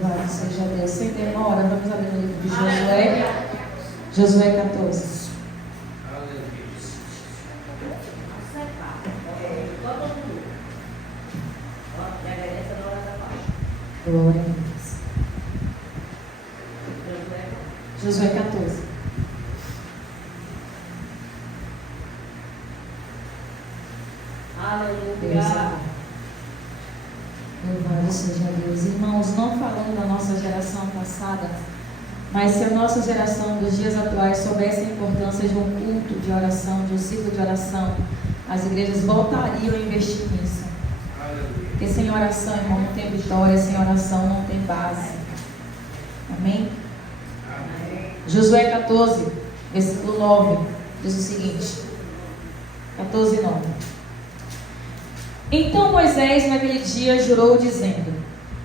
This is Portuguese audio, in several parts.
Louvado seja Deus. Sem demora, vamos abrir no livro de Josué. Josué 14. Glória a Deus. Josué 14. Aleluia. Louvado seja Deus. Irmãos, não falando da nossa geração passada, mas se a nossa geração dos dias atuais soubesse a importância de um culto de oração, de um ciclo de oração, as igrejas voltariam a investir nisso. Porque sem oração, irmão, não tem vitória, sem oração não tem base. Amém? Josué 14, versículo 9, diz o seguinte: 14, 9. Então Moisés naquele dia jurou dizendo: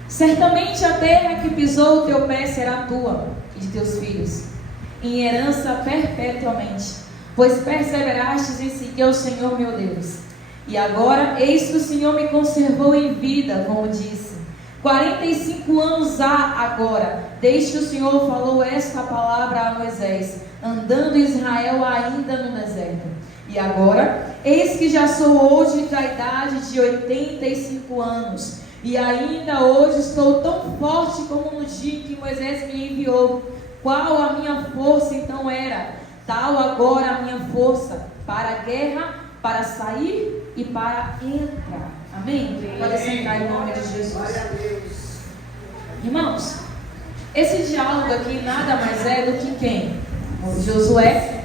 certamente a terra que pisou o teu pé será tua e de teus filhos, em herança perpetuamente, pois perseverastes em seguir ao Senhor meu Deus. E agora, eis que o Senhor me conservou em vida, como disse. 45 anos há agora, desde que o Senhor falou esta palavra a Moisés, andando Israel ainda no deserto. E agora, eis que já sou hoje da idade de 85 anos, e ainda hoje estou tão forte como no dia em que Moisés me enviou. Qual a minha força então era? Tal agora a minha força para a guerra, para sair e para entrar. Amém? Pode sentar em nome de Jesus. Irmãos, esse diálogo aqui nada mais é do que quem? Josué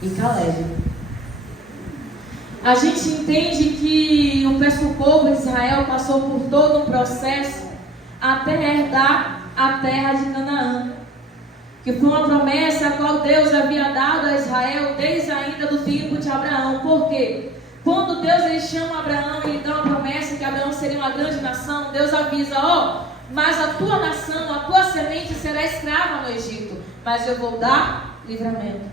e Caleb. A gente entende que o povo de Israel passou por todo um processo até herdar a terra de Canaã, que foi uma promessa a qual Deus havia dado a Israel desde ainda do tempo de Abraão. Por quê? Quando Deus ele chama Abraão e lhe dá uma promessa que Abraão seria uma grande nação, Deus avisa: mas a tua nação, a tua semente será escrava no Egito, mas eu vou dar livramento.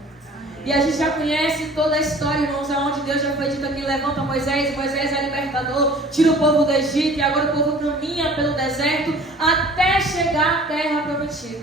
E a gente já conhece toda a história, irmãos, onde Deus já foi dito aqui: levanta Moisés é libertador, tira o povo do Egito, e agora o povo caminha pelo deserto até chegar à terra prometida.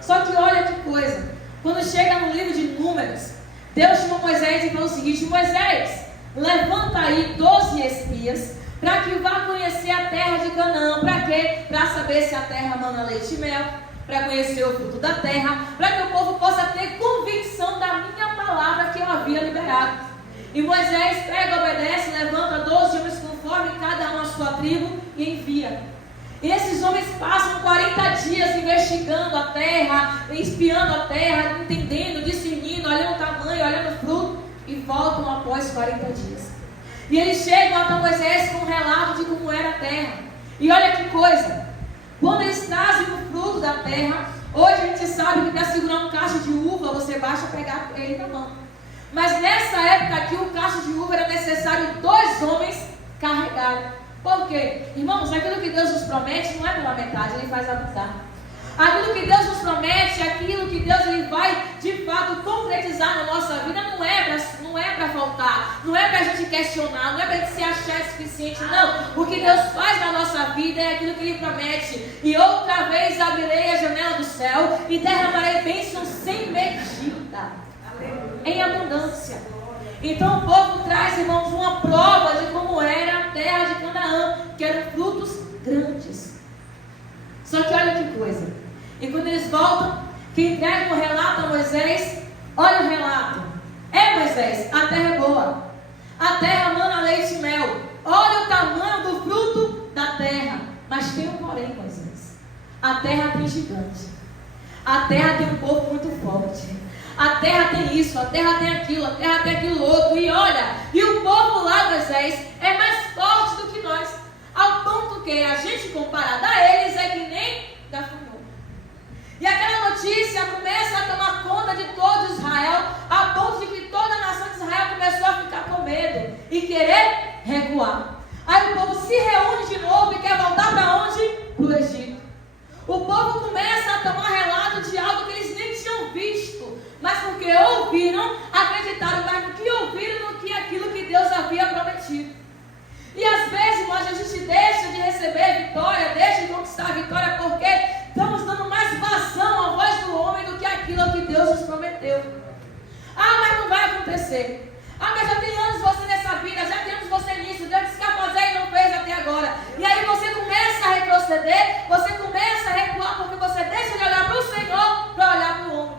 Só que olha que coisa, quando chega no livro de Números, Deus chamou Moisés e falou o seguinte: Moisés, levanta aí 12 espias, para que vá conhecer a terra de Canaã. Para quê? Para saber se a terra mana leite e mel, para conhecer o fruto da terra, para que o povo possa ter convicção da minha palavra que eu havia liberado. E Moisés pega, obedece, levanta 12 homens conforme cada um a sua tribo e envia. E esses homens passam 40 dias investigando a terra, espiando a terra, entendendo, discernindo, olhando o tamanho, olhando o fruto, e voltam após 40 dias. E eles chegam até Moisés com um relato de como era a terra. E olha que coisa, quando eles trazem o fruto da terra, hoje a gente sabe que para segurar um cacho de uva, você basta pegar ele na mão. Mas nessa época aqui, o cacho de uva era necessário 2 homens carregarem. Por quê? Irmãos, aquilo que Deus nos promete não é pela metade, Ele faz abundar. Aquilo que Deus nos promete, aquilo que Deus ele vai de fato concretizar na nossa vida, não é para faltar, não é para a gente questionar, não é para a gente se achar suficiente, não. O que Deus faz na nossa vida é aquilo que Ele promete. E outra vez abrirei a janela do céu e derramarei bênção sem medida, em abundância. Então o povo traz, irmãos, uma prova de como era a terra de Canaã, que eram frutos grandes. Só que olha que coisa, e quando eles voltam, que entregam o relato a Moisés, olha o relato: Moisés, a terra é boa, a terra mana leite e mel, olha o tamanho do fruto da terra, mas tem um porém, Moisés: a terra tem gigante, a terra tem um povo muito forte, a terra tem isso, a terra tem aquilo, a terra tem aquilo outro, e olha, e o povo lá, Moisés, é mais forte do que nós, ao ponto que a gente comparada a eles é que nem gafanhoto. E aquela notícia começa a tomar conta de todo Israel, a ponto de que toda a nação de Israel começou a ficar com medo e querer recuar. Aí o povo se reúne de novo e quer voltar para onde? Para o Egito. O povo começa a tomar relato de algo que eles nem tinham visto, mas porque ouviram, acreditaram mais no que ouviram do que aquilo que Deus havia prometido. E às vezes, irmãos, a gente deixa de receber a vitória, deixa de conquistar a vitória, por quê? acontecer. Ah, mas já tem anos você nessa vida, já tem anos você nisso, Deus disse que ia fazer e não fez até agora. E aí você começa a retroceder, você começa a recuar, porque você deixa de olhar para o Senhor para olhar para o homem.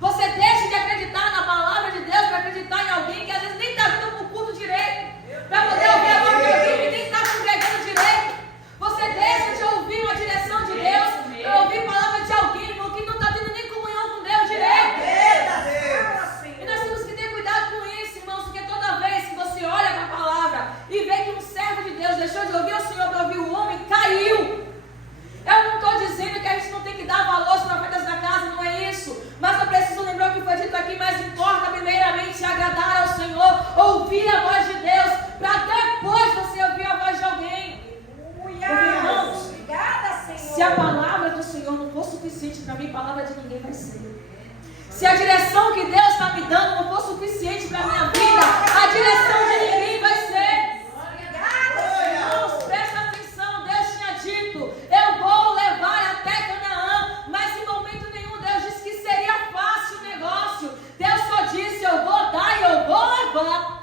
Você deixa de acreditar na palavra de Deus para acreditar em alguém que às vezes nem está vindo para o culto direito, para poder ouvir a voz de alguém que nem está congregando direito. Você deixa de ouvir uma direção de Deus para ouvir a palavra de alguém, irmão, que não está tendo nem comunhão com Deus direito. E nós temos que ter cuidado com isso, irmãos, porque toda vez que você olha para a palavra e vê que um servo de Deus deixou de ouvir o Senhor para ouvir o homem, caiu. Eu não estou dizendo que a gente não tem que dar valor aos profetas da casa, não é isso. Mas eu preciso lembrar o que foi dito aqui, mas importa primeiramente agradar ao Senhor, ouvir a voz de Deus, para depois você ouvir a voz de alguém. Porque, irmãos, se a palavra do Senhor não for suficiente para mim, a palavra de ninguém vai ser. Se a direção que Deus está me dando não for suficiente para a minha vida, a direção de ninguém vai ser. Irmãos, presta atenção, Deus tinha dito, eu vou levar até Canaã, mas em momento nenhum Deus disse que seria fácil o negócio. Deus só disse, eu vou dar e eu vou levar.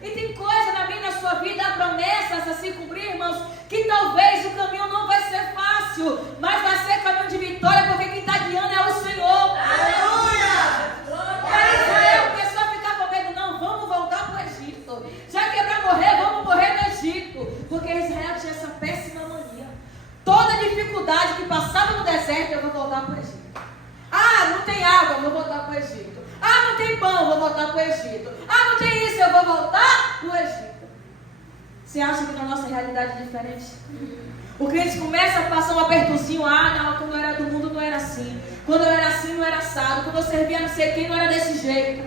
E tem coisa na minha e na sua vida, há promessas a se cumprir, irmãos, que talvez o caminho não vai ser fácil, mas vai ser caminho de vitória, porque quem está guiando é o Senhor. Aleluia! Para Israel, o pessoal ficar com medo, não, vamos voltar para o Egito. Já que é para morrer, vamos morrer no Egito. Porque Israel tinha essa péssima mania. Toda dificuldade que passava no deserto, eu vou voltar para o Egito. Ah, não tem água, eu vou voltar para o Egito. Ah, não tem pão, eu vou voltar para o Egito. Ah, não tem isso, eu vou voltar para o Egito. Você acha que na nossa realidade é diferente? O crente começa a passar um apertozinho. Ah, não, quando eu era do mundo não era assim. Quando eu era assim não era assado. Quando eu servia não sei quem não era desse jeito.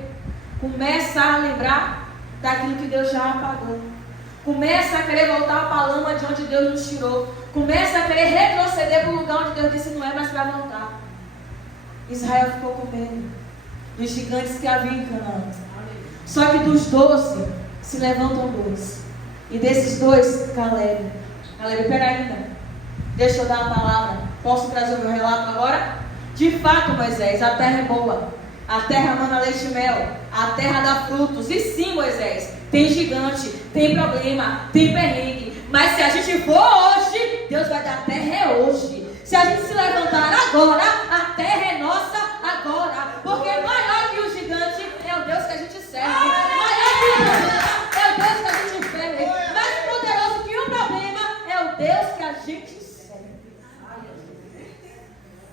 Começa a lembrar daquilo que Deus já apagou. Começa a querer voltar para a lama de onde Deus nos tirou. Começa a querer retroceder para o lugar onde Deus disse não é mais para voltar. Israel ficou com medo dos gigantes que havia em Canaã. Só que dos 12 se levantam 2. E desses 2, Caleb. Caleb, peraí ainda. Deixa eu dar a palavra. Posso trazer o meu relato agora? De fato, Moisés, a terra é boa. A terra mana leite e mel. A terra dá frutos. E sim, Moisés, tem gigante, tem problema, tem perrengue. Mas se a gente for hoje, Deus vai dar a terra é hoje. Se a gente se levantar agora, a terra é nossa agora. Porque maior que o gigante é o Deus que a gente serve. Maior que o gigante é o Deus que a gente serve. Mais poderoso que o problema é o Deus que a gente serve.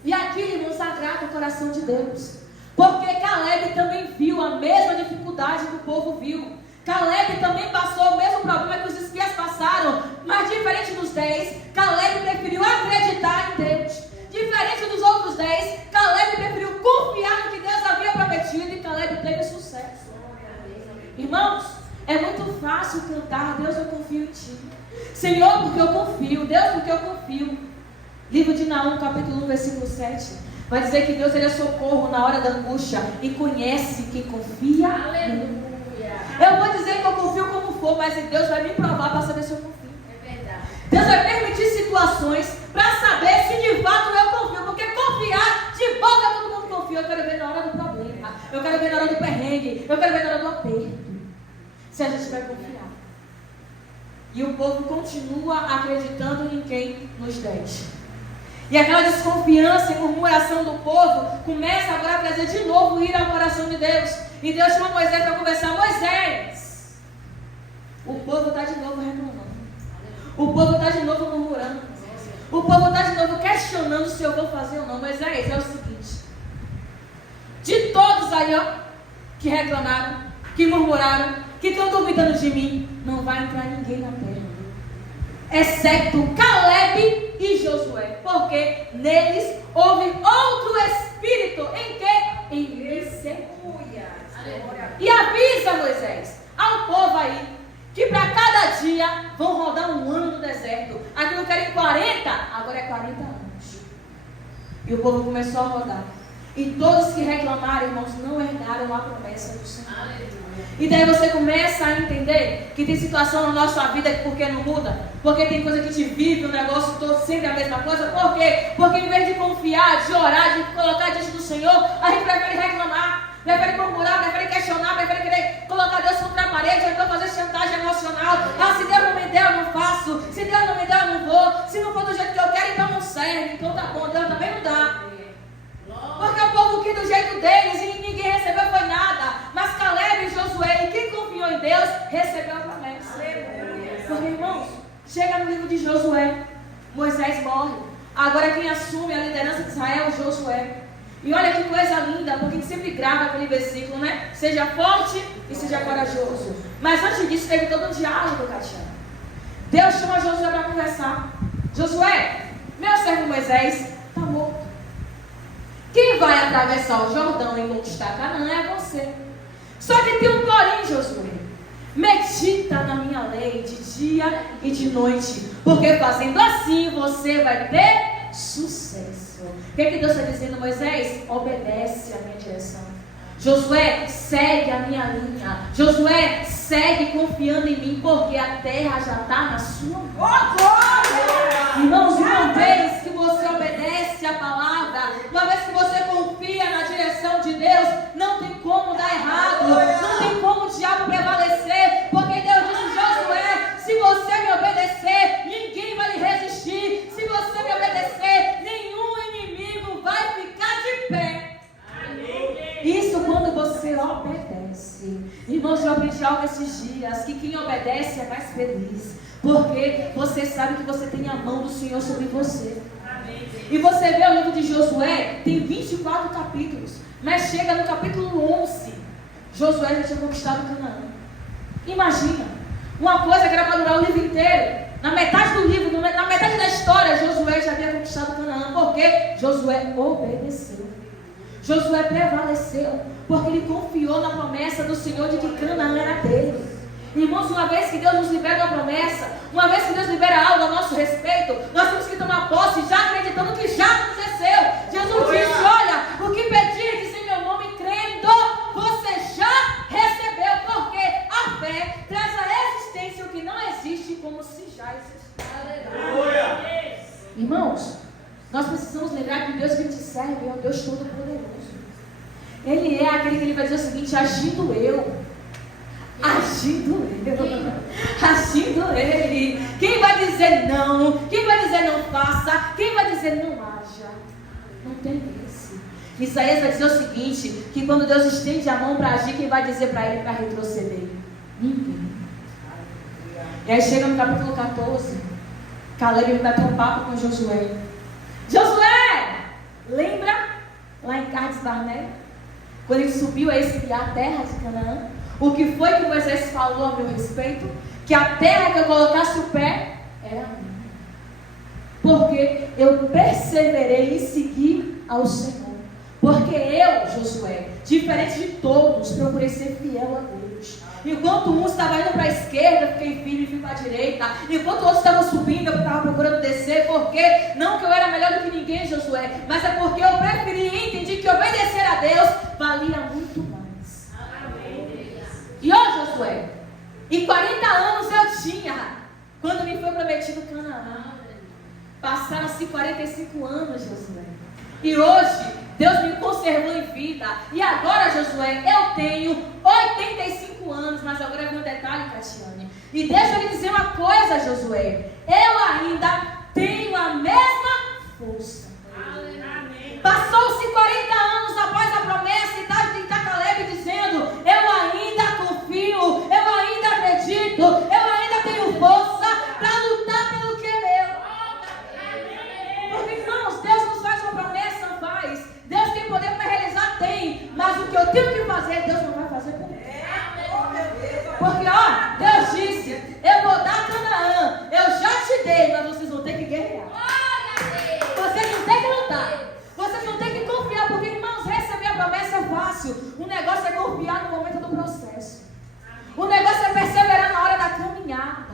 E aqui, irmãos, agrada o coração de Deus. Porque Caleb também viu a mesma dificuldade que o povo viu. Caleb também passou o mesmo problema que os espias passaram, mas diferente dos 10, Caleb preferiu acreditar em Deus. Diferente dos outros 10, Caleb preferiu confiar no que Deus havia prometido e Caleb teve sucesso. Irmãos, é muito fácil cantar, Deus, eu confio em Ti. Senhor, porque eu confio. Deus, porque eu confio. Livro de Naum, capítulo 1, versículo 7. Vai dizer que Deus ele é socorro na hora da angústia e conhece quem confia. Aleluia. Eu vou dizer que eu confio como for, mas Deus vai me provar para saber se eu confio. É verdade. Deus vai permitir situações para saber se de fato eu confio. Porque confiar, de volta todo mundo confia. Eu quero ver na hora do problema. Eu quero ver na hora do perrengue. Eu quero ver na hora do aperto. Se a gente vai confiar. E o povo continua acreditando em quem? Nos 10. E aquela desconfiança e murmuração do povo começa agora a trazer de novo ira ao coração de Deus. E Deus chama Moisés para conversar. Moisés, o povo está de novo reclamando. O povo está de novo murmurando. O povo está de novo questionando se eu vou fazer ou não. Moisés, é o seguinte. De todos aí, ó, que reclamaram, que murmuraram, que estão duvidando de mim, não vai entrar ninguém na terra. Exceto Caleb e Josué, porque neles houve outro espírito. Em que? Em misericórdia. E avisa, Moisés, ao povo aí, que para cada dia vão rodar um ano no deserto. Aquilo que era em 40, agora é 40 anos. E o povo começou a rodar. E todos que reclamaram, irmãos, não herdaram a promessa do Senhor. Aleluia. E daí você começa a entender que tem situação na nossa vida que por que não muda? Porque tem coisa que a gente vive, o negócio todo sempre a mesma coisa. Por quê? Porque em vez de confiar, de orar, de colocar diante do Senhor, a gente prefere reclamar. prefere murmurar, prefere questionar, prefere querer colocar Deus contra a parede, ou então fazer chantagem emocional. Ah, se Deus não me der, eu não faço. Se Deus não me der, eu não vou. Se não for do jeito que eu quero, então não serve. Então tá bom, Deus também não dá. Porque o povo que do jeito deles e ninguém recebeu foi nada. Mas Caleb e Josué, e quem confiou em Deus, recebeu a promessa. Porque, irmãos, chega no livro de Josué, Moisés morre. Agora quem assume a liderança de Israel é Josué. E olha que coisa linda, porque a gente sempre grava aquele versículo, né? Seja forte e seja corajoso. Mas antes disso teve todo um diálogo, Catiana. Deus chama Josué para conversar. Josué, meu servo Moisés está morto. Quem vai atravessar o Jordão e conquistar Canaã é você. Só que tem um porém, Josué. Medita na minha lei de dia e de noite, porque fazendo assim você vai ter sucesso. O que Deus está dizendo, Moisés? Obedece a minha direção. Josué, segue a minha linha. Josué, segue confiando em mim, porque a terra já está na sua mão. Irmãos, uma vez que você obedece a palavra, uma vez que você confia na direção de Deus, não tem como dar errado, não tem como o diabo prevalecer, porque Deus disse, Josué, se você me obedecer, ninguém vai lhe resistir. Se você me obedecer, nenhum inimigo vai ficar de pé. Isso quando você obedece. Irmãos, eu aprendi algo esses dias, que quem obedece é mais feliz, porque você sabe que você tem a mão do Senhor sobre você. E você vê o livro de Josué, tem 24 capítulos, mas chega no capítulo 11, Josué já tinha conquistado Canaã. Imagina, uma coisa que era para durar o livro inteiro, na metade do livro, na metade da história, Josué já havia conquistado Canaã, porque Josué obedeceu. Josué prevaleceu, porque ele confiou na promessa do Senhor de que Canaã era dele. Irmãos, uma vez que Deus nos libera uma promessa, uma vez que Deus libera algo a nosso respeito, nós temos que tomar posse já acreditando que já aconteceu. Jesus disse, olha, o que pedirdes em meu nome crendo, você já recebeu, porque a fé traz à existência o que não existe como se já existisse. Aleluia. Irmãos, nós precisamos lembrar que o Deus que te serve é o Deus Todo-Poderoso. Ele é aquele que ele vai dizer o seguinte, agindo eu, agindo ele. Quem vai dizer não? Quem vai dizer não faça? Quem vai dizer não haja? Não tem esse. Isaías vai dizer o seguinte, que quando Deus estende a mão para agir, quem vai dizer para ele para retroceder? Ninguém. E aí chega no capítulo 14, Caleb vai ter um papo com Josué. Josué, lembra lá em Cades Barnea, quando ele subiu a espiar a terra de Canaã? O que foi que Moisés falou a meu respeito? Que a terra que eu colocasse o pé era minha. Porque eu perseverei em seguir ao Senhor. Porque eu, Josué, diferente de todos, procurei ser fiel a Deus. Enquanto um estava indo para a esquerda, eu fiquei firme e fui para a direita. Enquanto outros estavam subindo, eu estava procurando descer. Porque não que eu era melhor do que ninguém, Josué, mas é porque eu preferi e entendi que obedecer a Deus valia muito mais. E ó, Josué, e 40 anos eu tinha quando me foi prometido Canaã. Passaram-se 45 anos, Josué. E hoje, Deus me conservou em vida. E agora, Josué, eu tenho 85 anos. Mas agora vem um detalhe, Catiane. E deixa eu lhe dizer uma coisa, Josué. Eu ainda tenho a mesma força. Passou-se 40 anos após a promessa e está Caleb dizendo, eu ainda confio, eu ainda acredito, eu ainda tenho força para lutar pelo que é meu. Porque, irmãos, Deus nos faz uma promessa, não faz. Deus tem poder para realizar, tem. Mas o que eu tenho que fazer, Deus não vai fazer por mim. Porque, ó, Deus disse, eu vou dar Canaã, eu já te dei, mas vocês vão ter que guerrear. Vocês vão ter que lutar. Vocês vão ter que confiar, porque, irmãos, receber a promessa é fácil. O negócio é confiar no momento do processo. O negócio é perseverar na hora da caminhada.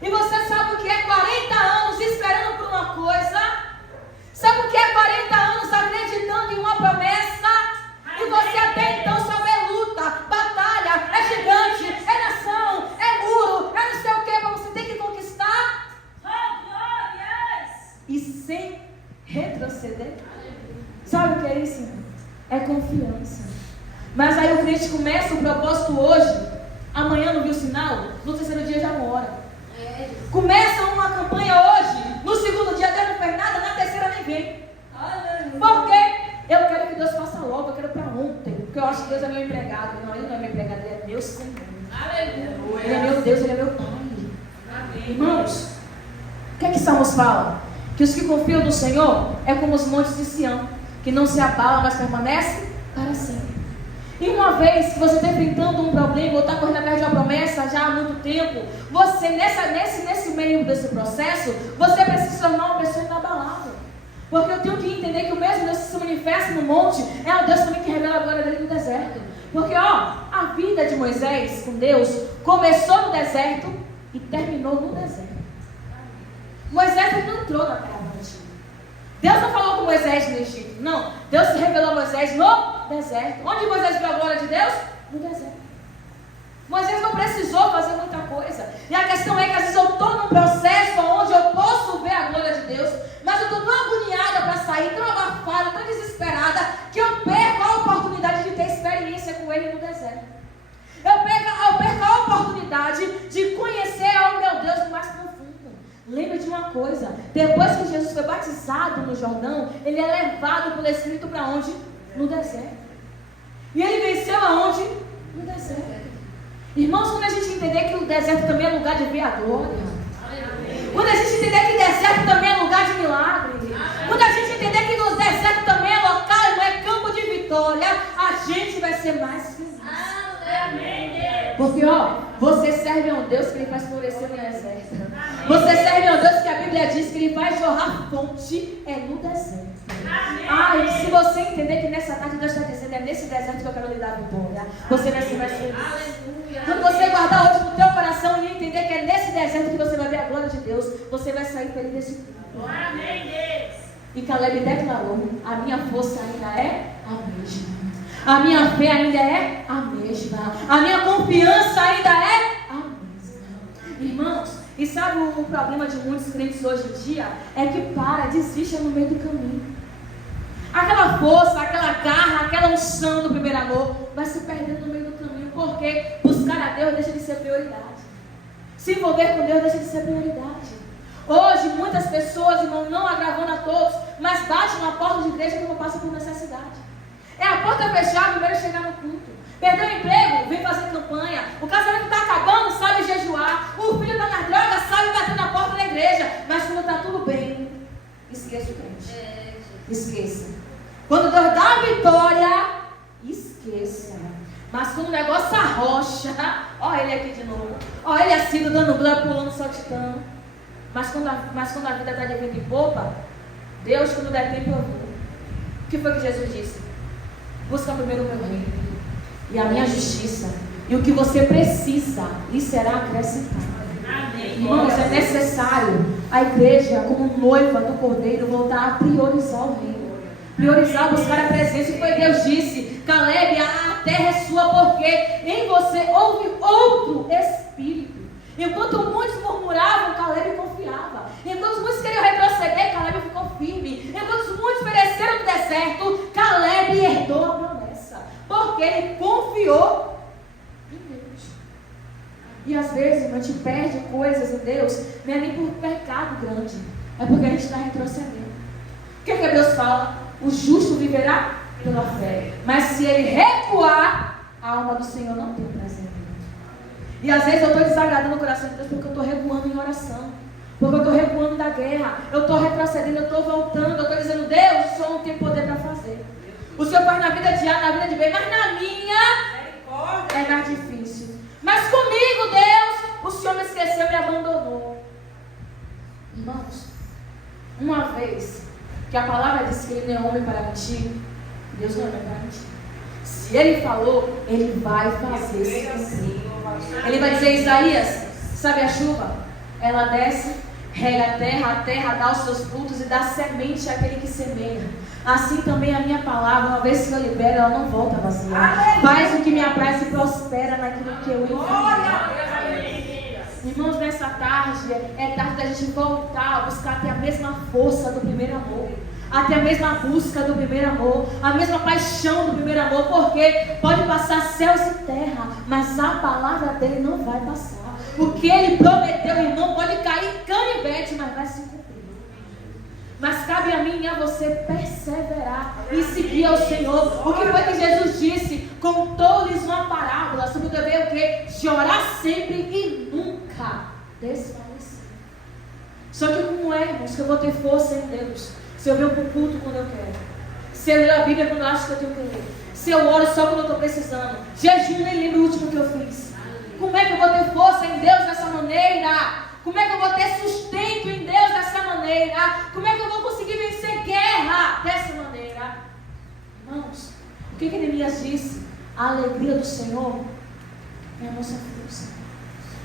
E você sabe o que é 40 anos esperando por uma coisa? Sabe o que é 40 anos acreditando em uma promessa? E você até então só vê luta, batalha, é gigante, é nação, é muro, é não sei o que, mas você tem que conquistar. E sem retroceder. Sabe o que é isso? É confiança. Mas aí o crente começa o propósito hoje, amanhã não viu sinal, no terceiro dia já mora. Começa uma campanha hoje, no segundo dia Deus não fez nada, na terceira nem vem. Por quê? Eu quero que Deus faça logo, eu quero para ontem, porque eu acho que Deus é meu empregado. Não, Ele não é meu empregado, Ele é meu Senhor. Aleluia. Ele é meu Deus, Ele é meu Pai. Amém. Irmãos, o que é que Salmos fala? Que os que confiam no Senhor é como os montes de Sião, que não se abalam, mas permanecem para sempre. E uma vez que você está enfrentando um problema, ou está correndo atrás de uma promessa já há muito tempo, você nesse meio desse processo, você precisa se tornar uma pessoa inabalável. Porque eu tenho que entender que o mesmo Deus que se manifesta no monte é o Deus também que revela a glória dele no deserto. Porque a vida de Moisés com Deus começou no deserto e terminou no deserto. Moisés não entrou na terra prometida. Deus não falou com Moisés no Egito, não. Deus se revelou a Moisés no deserto. Onde Moisés viu a glória de Deus? No deserto. Moisés não precisou fazer muita coisa. E a questão é que às vezes eu estou num processo onde eu posso ver a glória de Deus, mas eu estou tão agoniada para sair, tão abafada, tão desesperada, que eu perco a oportunidade de ter experiência com Ele no deserto. Eu perco a oportunidade de conhecer ao meu Deus no mais profundo. Lembre de uma coisa, depois que Jesus foi batizado no Jordão, Ele é levado pelo Espírito para onde? No deserto. E Ele venceu aonde? No deserto. Irmãos, quando a gente entender que o deserto também é lugar de ver a glória, quando a gente entender que o deserto também é lugar de milagre, quando a gente entender que no deserto também é local, não é campo de vitória, a gente vai ser mais feliz. Porque você serve a um Deus que Ele faz florescer no deserto. Você serve a um Deus que a Bíblia diz que Ele vai jorrar fonte no deserto. E se você entender que nessa tarde Deus está dizendo, é nesse deserto que eu quero lhe dar vitória, você vai ser mais feliz. Quando você guardar hoje no teu coração e entender que é nesse deserto que você vai ver a glória de Deus, você vai sair feliz desse mundo. E Caleb declarou, a minha força ainda é a mesma. A minha fé ainda é a mesma. A minha confiança ainda é a mesma. Irmãos, e sabe o problema de muitos crentes hoje em dia? É que desiste no meio do caminho. Aquela força, aquela garra, aquela unção do primeiro amor vai se perdendo no meio do caminho. Porque buscar a Deus deixa de ser prioridade. Se envolver com Deus deixa de ser prioridade. Hoje muitas pessoas, irmão, não agravando a todos, mas batem na porta de igreja quando passam por necessidade. É a porta fechada, primeiro chegar no culto. Perdeu o emprego, vem fazer campanha. O casamento está acabando, sabe jejuar. O filho está nas drogas, sabe bater na porta da igreja. Mas quando está tudo bem, esqueça o crente. Esqueça. Quando Deus dá a vitória, esqueça. Mas quando o negócio arrocha, ele aqui de novo. Ele assim, dando glória, pulando, saltitando. Mas quando a vida está de vento em popa, Deus, quando der tempo, eu vou. O que foi que Jesus disse? Busca primeiro o meu reino e a minha justiça, e o que você precisa lhe será acrescentado. Irmãos, é necessário a igreja, como noiva do Cordeiro, voltar a priorizar o reino, priorizar, buscar a presença. E foi Deus disse, Caleb, a terra é sua, porque em você houve outro espírito. Enquanto muitos murmuravam, Caleb confiava. Enquanto muitos queriam retroceder, Caleb ficou firme. Enquanto muitos pereceram no deserto, Caleb herdou a promessa. Porque ele confiou em Deus. E às vezes a gente perde coisas em Deus, não é nem por pecado grande, é porque a gente está retrocedendo. O que Deus fala? O justo viverá pela fé. Mas se ele recuar, a alma do Senhor não tem prazer. E às vezes eu estou desagradando o coração de Deus porque eu estou recuando em oração. Porque eu estou recuando da guerra. Eu estou retrocedendo, eu estou voltando. Eu estou dizendo, Deus, o Senhor não tem poder para fazer. O Senhor faz na vida de A, na vida de B, mas na minha é mais difícil. Mas comigo, Deus, o Senhor me esqueceu e me abandonou. Irmãos, uma vez que a palavra diz que Ele não é homem para mentir, Deus não é homem para mentir. Se Ele falou, Ele vai fazer isso. Ele vai dizer, Isaías, sabe a chuva? Ela desce, rega a terra dá os seus frutos e dá semente àquele que semeia. Assim também a minha palavra, uma vez que eu libero, ela não volta vazia. Faz o que me apraz e prospera naquilo que eu enviei. Irmãos, nessa tarde, é tarde da gente voltar a buscar ter a mesma força do primeiro amor. a ter a mesma busca do primeiro amor, a mesma paixão do primeiro amor, porque pode passar céus e terra, mas a palavra dele não vai passar. O que ele prometeu, irmão, pode cair canivete, mas vai se cumprir. Mas cabe a mim e a você perseverar e seguir ao Senhor. O que foi que Jesus disse? Contou-lhes uma parábola sobre o dever o quê? De orar sempre e nunca desfalecer. Só que como é, irmãos, que eu vou ter força em Deus? Se eu venho para o culto quando eu quero, se eu leio a Bíblia quando eu acho que eu tenho que ler, se eu oro só quando eu estou precisando, jejum, nem lembro o último que eu fiz. Como é que eu vou ter força em Deus dessa maneira? Como é que eu vou ter sustento em Deus dessa maneira? Como é que eu vou conseguir vencer guerra dessa maneira? Irmãos, o que Neemias disse? A alegria do Senhor é a nossa força.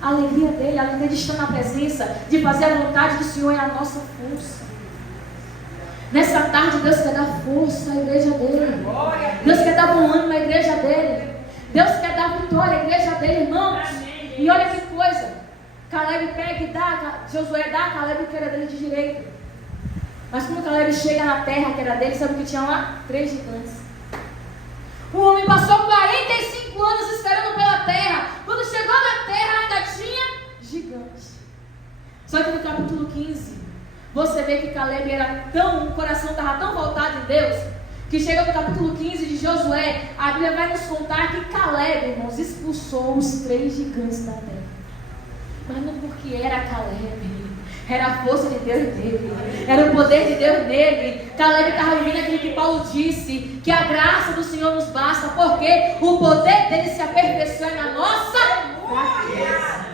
A alegria dele, a alegria de estar na presença, de fazer a vontade do Senhor é a nossa força. Nessa tarde, Deus quer dar força à igreja dele. Deus quer dar bom ânimo à igreja dele. Deus quer dar vitória à igreja dele, irmãos. E olha que coisa. Caleb pega e dá, Josué dá a Caleb o que era dele de direito. Mas quando Caleb chega na terra que era dele, sabe o que tinha lá? 3 gigantes. O homem passou 45 anos esperando pela terra. Quando chegou na terra ainda tinha gigantes. Só que no capítulo 15, você vê que Caleb era tão, o coração estava tão voltado em Deus, que chega no capítulo 15 de Josué, a Bíblia vai nos contar que Caleb, irmãos, expulsou os 3 gigantes da terra. Mas não porque era Caleb, era a força de Deus nele, era o poder de Deus nele. Caleb estava vivendo aquilo que Paulo disse, que a graça do Senhor nos basta, porque o poder dele se aperfeiçoa na nossa fraqueza.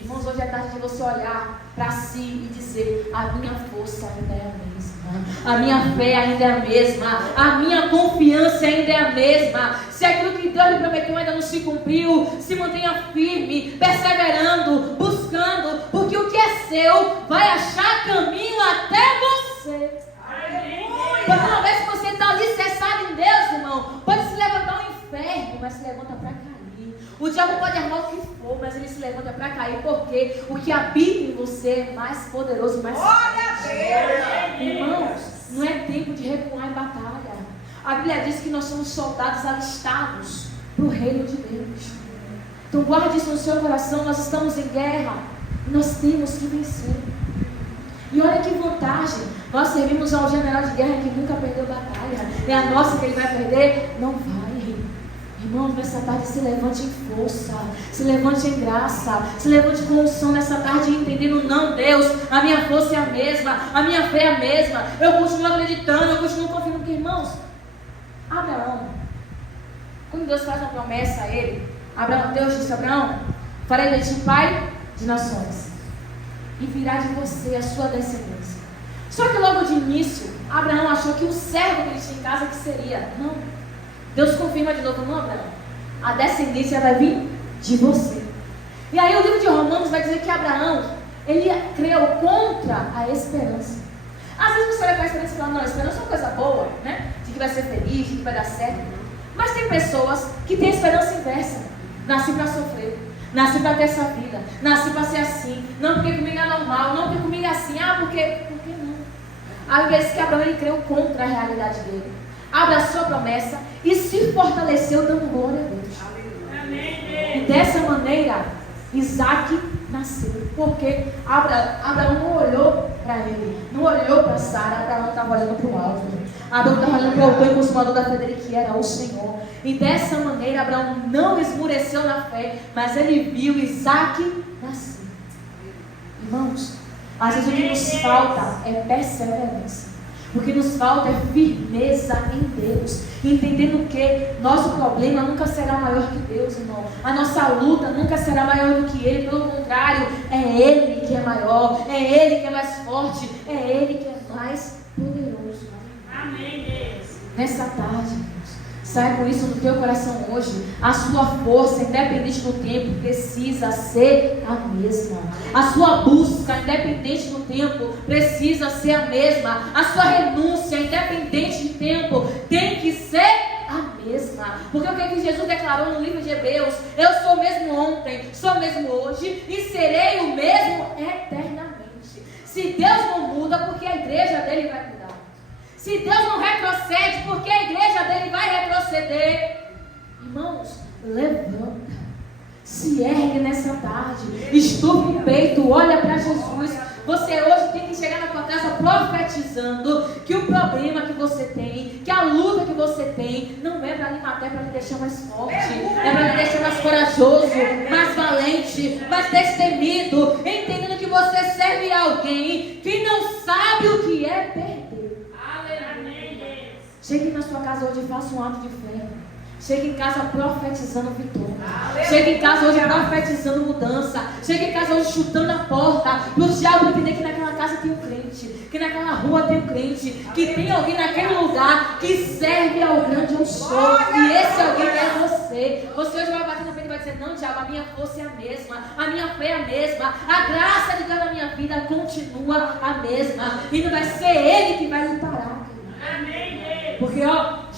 Irmãos, hoje é tarde de você olhar para si e dizer: a minha força ainda é a mesma, a minha fé ainda é a mesma, a minha confiança ainda é a mesma. Se aquilo que Deus lhe prometeu ainda não se cumpriu, se mantenha firme, perseverando, buscando, porque o que é seu vai achar caminho até você. Porque uma vez que você está alicerçado em Deus, irmão, pode se levantar um inferno, mas se levanta para cair. O diabo pode armar o que for, mas ele se levanta para cair, porque o que habita em você é mais poderoso, mais forte. Irmãos, não é tempo de recuar em batalha. A Bíblia diz que nós somos soldados alistados para o reino de Deus. Então guarde isso no seu coração. Nós estamos em guerra e nós temos que vencer. E olha que vantagem, nós servimos a um general de guerra que nunca perdeu batalha. É a nossa que ele vai perder? Não vai. Irmãos, nessa tarde se levante em força, se levante em graça, se levante com unção nessa tarde, entendendo: não, Deus, a minha força é a mesma, a minha fé é a mesma, eu continuo acreditando, eu continuo confiando. Porque, irmãos, Abraão, quando Deus faz uma promessa a ele, Deus disse: Abraão, farei de ti pai de nações, e virá de você a sua descendência. Só que logo de início, Abraão achou que o servo que ele tinha em casa que seria. Não. Deus confirma de novo: não, Abraão, a descendência vai vir de você. E aí o livro de Romanos vai dizer que Abraão, ele creu contra a esperança. Às vezes você olha para a esperança e fala: não, a esperança é uma coisa boa, né? De que vai ser feliz, de que vai dar certo. Mas tem pessoas que têm esperança inversa. Nasci para sofrer, nasci para ter essa vida, nasci para ser assim. Não porque comigo é normal, não porque comigo é assim. Por que não? A Bíblia diz que Abraão, ele creu contra a realidade dele, abraçou a promessa e se fortaleceu dando glória a Deus. E dessa maneira, Isaac nasceu. Porque Abraão não olhou para ele, não olhou para Sara. Abraão estava olhando para o alto. Abraão estava olhando para o autor e consumador da fé dele, que era o Senhor. E dessa maneira, Abraão não esmureceu na fé, mas ele viu Isaac nascer. Irmãos, às vezes o que nos falta é perseverança. O que nos falta é firmeza em Deus, entendendo que nosso problema nunca será maior que Deus, irmão. A nossa luta nunca será maior do que Ele. Pelo contrário, é Ele que é maior, é Ele que é mais forte, é Ele que é mais poderoso. Amém, Deus. Nessa tarde, irmãos, saia com isso no teu coração hoje. A sua força, independente do tempo, precisa ser a mesma. A sua busca, independente do tempo, precisa ser a mesma. A sua renúncia, independente de tempo, tem que ser a mesma. Porque o que Jesus declarou no livro de Hebreus: eu sou o mesmo ontem, sou o mesmo hoje e serei o mesmo eternamente. Se Deus não muda, porque a igreja dele vai Se Deus não retrocede, porque a igreja dele vai retroceder? Irmãos, levanta, se ergue nessa tarde, estufa o peito, olha para Jesus. Você hoje tem que chegar na tua casa profetizando que o problema que você tem, que a luta que você tem, não é para lhe matar, é para lhe deixar mais forte, é para lhe deixar mais corajoso, mais valente, mais destemido, entendendo que você serve a alguém que não sabe o que é perder. Chegue na sua casa hoje e faça um ato de fé. Chega em casa profetizando vitória. Chega em casa hoje profetizando mudança. Chega em casa hoje chutando a porta para o diabo entender que naquela casa tem um crente, que naquela rua tem um crente, que tem alguém naquele lugar que serve ao grande eu sou. E esse alguém é você. Você hoje vai bater na frente e vai dizer: não, diabo, a minha força é a mesma, a minha fé é a mesma, a graça de Deus na minha vida continua a mesma. E não vai ser ele que vai lhe parar. Porque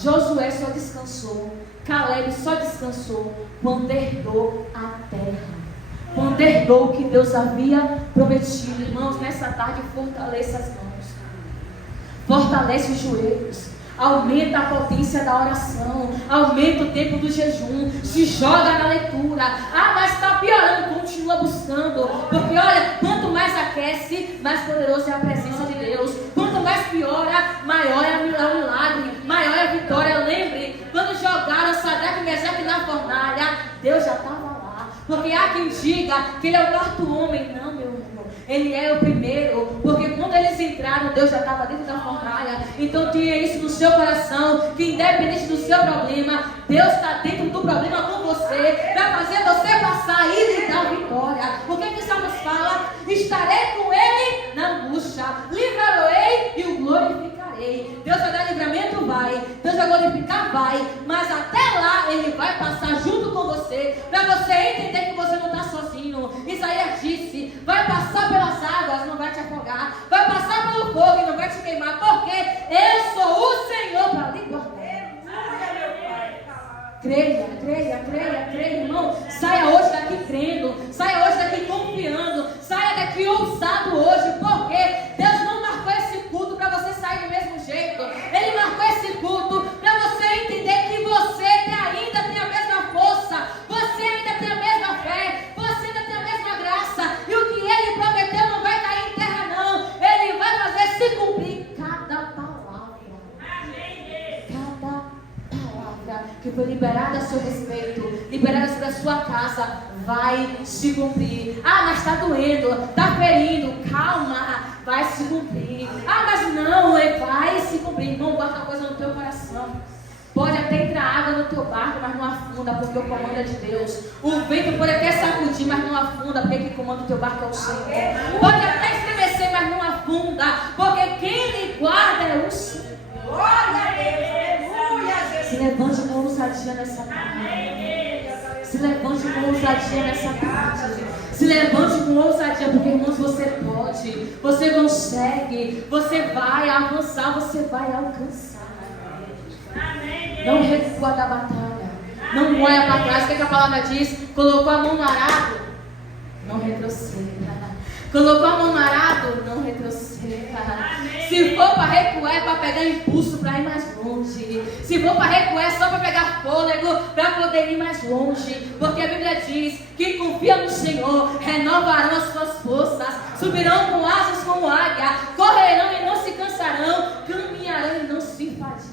Josué só descansou, Caleb só descansou quando herdou a terra, quando herdou o que Deus havia prometido. Irmãos, nessa tarde fortaleça as mãos, fortalece os joelhos, aumenta a potência da oração, aumenta o tempo do jejum, se joga na leitura. Mas está piorando, continua buscando, porque olha, quanto mais aquece, mais poderoso é a presença de Deus. Quanto mais piora, maior é o milagre, maior é a vitória. Lembre, quando jogaram Sadraque, Mesaque na fornalha, Deus já estava lá. Porque há quem diga que ele é o quarto homem. Não, meu irmão, ele é o primeiro. Porque quando eles entraram, Deus já estava dentro da fornalha. Então tenha isso no seu coração, que independente do seu problema, Deus está dentro do problema com você, para fazer você passar e lhe dar vitória. Porque que Salmos fala: estarei com ele na angústia, livrarei e o glorificarei. Deus vai dar livramento? Vai. Deus vai glorificar? Vai. Mas até lá ele vai passar junto com você, para você entender que você não está sozinho. Isaías disse: vai passar pelas águas, não vai te afogar, vai passar pelo fogo e não vai te queimar, porque eu sou o Senhor para lhe guardar. Creia, creia, creia, creia, irmão. Saia hoje daqui crendo, saia hoje daqui confiando, saia daqui ousado hoje, porque Deus não marcou esse culto para você sair do mesmo jeito. Ele marcou esse culto para você entender que você ainda tem a mesma força, você ainda tem a mesma fé, você ainda tem a mesma graça, e o que ele prometeu não vai cair em terra, não. Ele vai fazer se cumprir cada palavra. Que foi liberada a seu respeito, liberada sobre a sua casa, vai se cumprir. Mas está doendo, está ferindo, calma, vai se cumprir. Mas não, vai se cumprir. Irmão, guarda uma coisa no teu coração. Pode até entrar água no teu barco, mas não afunda, porque o comando é de Deus. O vento pode até sacudir, mas não afunda, porque quem comanda o teu barco é o Senhor. Pode até estremecer, mas não afunda, porque quem lhe guarda é o Senhor. Glória a Deus. Se levante com ousadia nessa tarde. Se levante com ousadia nessa tarde. Se levante com ousadia, porque, irmãos, você pode, você consegue, você vai avançar, você vai alcançar. Não recua da batalha, não olha para trás. O que a palavra diz? Colocou a mão no arado, não retroceda. Colocou a mão no arado, não retroceda. Se for para recuar, é para pegar impulso para ir mais longe. Se for para recuar, é só para pegar fôlego para poder ir mais longe. Porque a Bíblia diz: quem confia no Senhor renovarão as suas forças, subirão com asas como águia, correrão e não se cansarão, caminharão e não se fadigarão.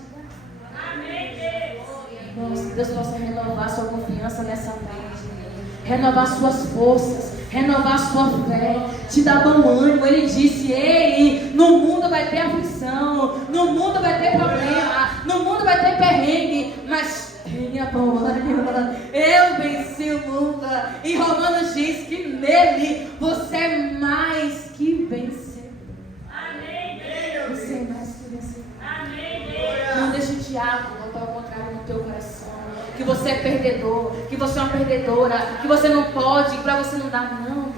Amém, Deus. Irmãos, que Deus possa renovar sua confiança nessa tarde, renovar suas forças, renovar sua fé, te dar bom ânimo. Ele disse: ei, no mundo vai ter aflição, no mundo vai ter problema, no mundo vai ter perrengue, mas tenha bom ânimo, eu venci o mundo. E Romanos diz que nele você é mais que vencedor. Amém, Deus. Você é mais que vencedor. Amém, Deus. Não deixe o diabo botar o contrário no teu coração, que você é perdedor, que você é uma perdedora, que você não pode, para você não dar, não.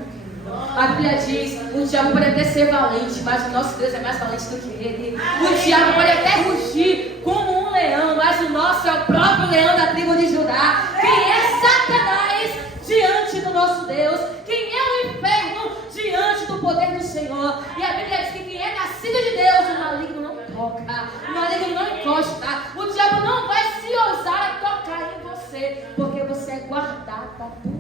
A Bíblia diz: o diabo pode até ser valente, mas o nosso Deus é mais valente do que ele. O diabo pode até rugir como um leão, mas o nosso é o próprio leão da tribo de Judá. Quem é Satanás diante do nosso Deus? Quem é o inferno diante do poder do Senhor? E a Bíblia diz que quem é nascido de Deus, o maligno não pode. toca. O maligno não encosta. O diabo não vai se ousar a tocar em você, porque você é guardada por Deus.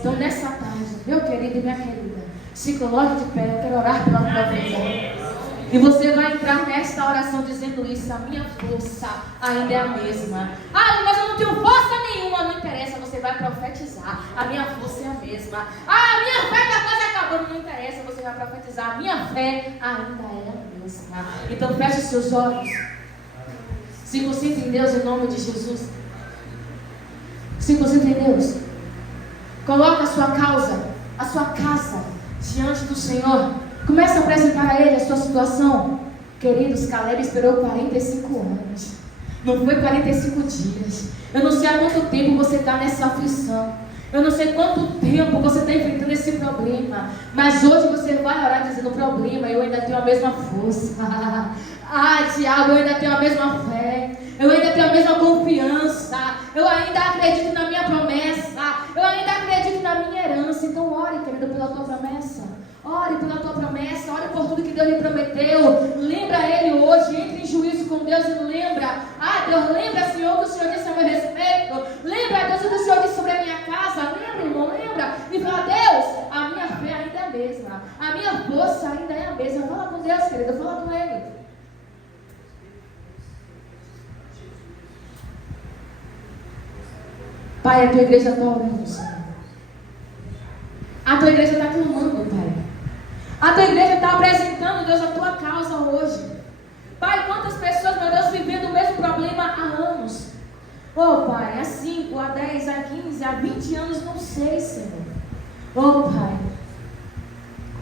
Então nessa tarde, meu querido e minha querida, se coloque de pé, eu quero orar pela tua vida. E você vai entrar nesta oração dizendo isso: a minha força ainda é a mesma. Ah, mas eu não tenho força nenhuma. Não interessa, você vai profetizar: a minha força é a mesma. Ah, a minha fé está quase acabando. Não interessa, você vai profetizar: a minha fé ainda é a mesma. Então feche os seus olhos, se concentre em Deus em nome de Jesus. Se concentre em Deus. Coloque a sua causa, a sua casa diante do Senhor. Comece a apresentar a Ele a sua situação. Queridos, Caleb esperou 45 anos. Não foi 45 dias. Eu não sei há quanto tempo você está nessa aflição. Eu não sei quanto tempo você está enfrentando esse problema. Mas hoje você vai orar dizendo: problema, eu ainda tenho a mesma força. Ah, diabo, eu ainda tenho a mesma fé. Eu ainda tenho a mesma confiança. Eu ainda acredito na minha promessa. Eu ainda acredito na minha herança. Então ore, querido, pela tua promessa. Ore pela tua promessa, ore por tudo que Deus lhe prometeu. Lembra Ele hoje, entre em juízo com Deus e lembra. Ah, Deus, lembra, Senhor, que o Senhor disse a meu respeito. Lembra, Deus, o que o Senhor disse sobre a minha casa. Lembra, irmão, lembra. E fala: Deus, a minha fé ainda é a mesma. A minha força ainda é a mesma. Fala com Deus, querido, fala com Ele. Pai, a tua igreja está orando, Senhor. A tua igreja está clamando, Pai. A tua igreja está apresentando, Deus, a tua causa hoje. Pai, quantas pessoas, meu Deus, vivendo o mesmo problema há anos. Oh, Pai, há 5, há 10, há 15, há 20 anos, não sei, Senhor. Oh, Pai,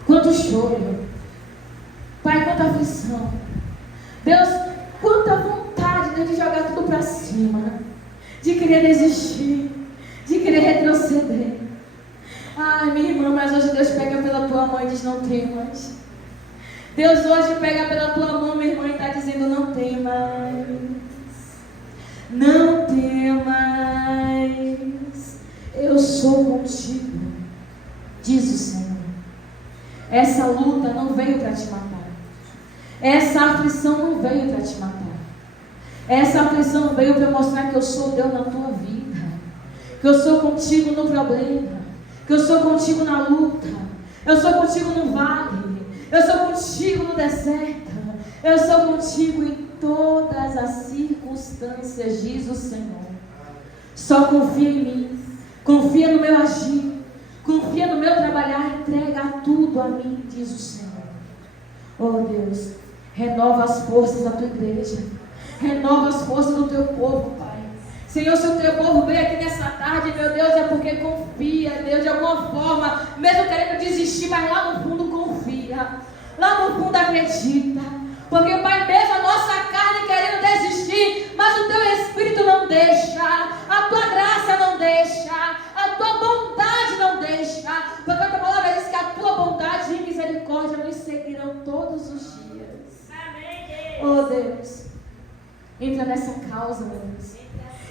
quanto choro. Pai, quanta aflição. Deus, quanta vontade, Deus, de jogar tudo para cima. De querer desistir. De querer retroceder. Ai, minha irmã, mas hoje Deus pega pela tua mão e diz: não tem mais. Deus hoje pega pela tua mão, minha irmã, e está dizendo: não tem mais. Não tem mais. Eu sou contigo, diz o Senhor. Essa luta não veio para te matar. Essa aflição não veio para te matar. Essa aflição veio para mostrar que eu sou Deus na tua vida. Que eu sou contigo no problema. Que eu sou contigo na luta. Eu sou contigo no vale. Eu sou contigo no deserto. Eu sou contigo em todas as circunstâncias, diz o Senhor. Só confia em mim. Confia no meu agir. Confia no meu trabalhar. Entrega tudo a mim, diz o Senhor. Oh Deus, renova as forças da tua igreja. Renova as forças do teu povo, Pai. Senhor, se o teu povo veio aqui nessa tarde, meu Deus, é porque confia, Deus, de alguma forma, mesmo querendo desistir, mas lá no fundo confia, lá no fundo acredita, porque, Pai, mesmo a nossa carne querendo desistir, mas o teu Espírito não deixa, a tua graça não deixa, a tua bondade não deixa, porque a tua palavra diz que a tua bondade e misericórdia nos seguirão todos os dias. Amém. Oh Deus, entra nessa causa, meu Deus.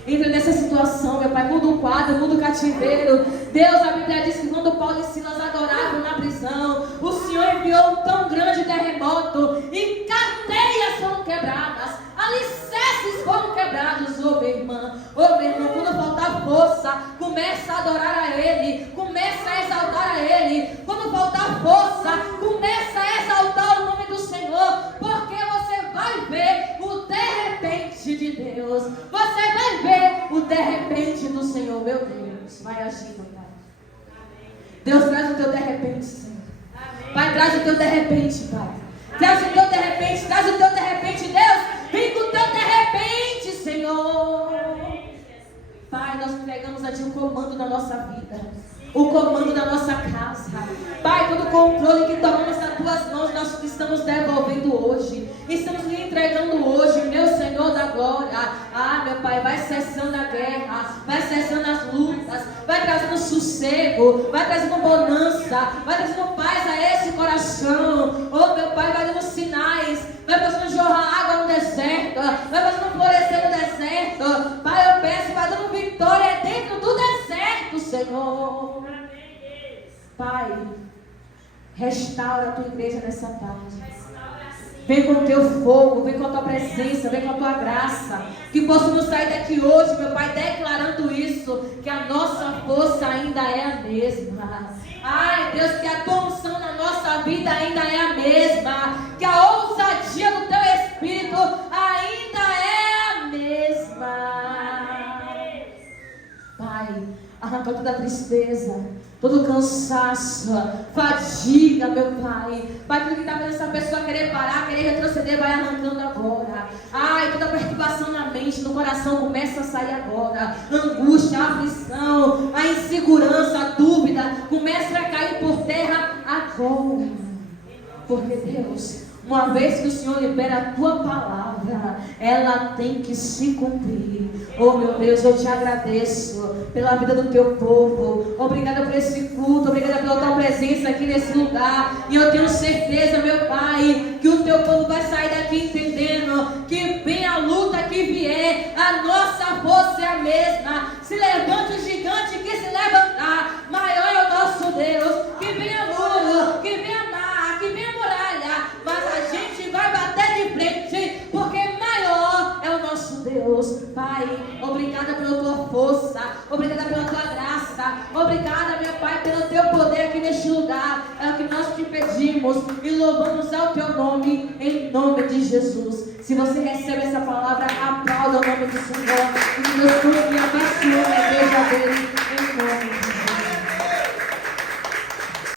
Entra nessa situação, meu Pai, muda o quadro, muda o cativeiro. Deus, a Bíblia diz que quando Paulo e Silas adoravam na prisão, o Senhor enviou um tão grande terremoto e cadeias foram quebradas, alicerces foram quebrados. Ô minha irmã, quando faltar força, começa a adorar a Ele, começa a exaltar a Ele. Quando faltar força, começa a exaltar o nome do Senhor, porque você vai ver o de repente de Deus. Você vai ver o de repente do Senhor, meu Deus. Vai agindo, Pai. Deus, traz o teu de repente, Senhor. Pai, traz o teu de repente, Pai. Traz o teu de repente, traz o teu de repente, Deus. Vem com o teu de repente, Senhor. Pai, nós entregamos a Ti o comando da nossa vida, o comando da nossa casa. Pai, todo o controle que tomamos nas Tuas mãos, nós estamos devolvendo hoje. Estamos lhe entregando hoje, meu Senhor da glória. Ah, meu Pai, vai cessando a guerra, vai cessando as lutas, vai trazendo sossego, vai trazendo bonança, vai trazendo paz a esse coração. Oh, meu Pai, vai dando sinais, vai fazendo jorrar água no deserto, vai fazendo florescer no deserto. Pai, eu peço, vai dando vitória dentro do deserto, Senhor. Pai, restaura a Tua igreja nessa tarde. Vem com o teu fogo, vem com a tua presença, vem com a tua graça. Que possamos sair daqui hoje, meu Pai, declarando isso, que a nossa força ainda é a mesma. Ai, Deus, que a tua unção na nossa vida ainda é a mesma. Que a ousadia do teu Espírito ainda é a mesma. Pai, arranca toda a tristeza, todo cansaço, fadiga, meu Pai. Pai, tudo que está fazendo essa pessoa querer parar, querer retroceder, vai arrancando agora. Ai, toda perturbação na mente, no coração, começa a sair agora. Angústia, aflição, a insegurança, a dúvida, começa a cair por terra agora. Porque Deus, uma vez que o Senhor libera a tua palavra, ela tem que se cumprir. Oh, meu Deus, eu te agradeço pela vida do teu povo. Obrigada por esse culto, obrigada pela tua presença aqui nesse lugar. E eu tenho certeza, meu Pai, que o teu povo vai sair daqui entendendo que vem a luta que vier, a nossa força é a mesma. Se levanta o gigante que se levantar, maior é o nosso Deus. Que venha muro, que venha mar, que venha muralha, mas a gente vai bater de frente, porque maior é o nosso Deus. Pai, obrigada pela tua força, obrigada pela tua graça, obrigada, meu Pai, pelo teu poder aqui neste lugar. É o que nós te pedimos e louvamos ao teu nome, em nome de Jesus. Se você recebe essa palavra, aplauda o nome do Senhor. E Deus continue abençoando a igreja dele.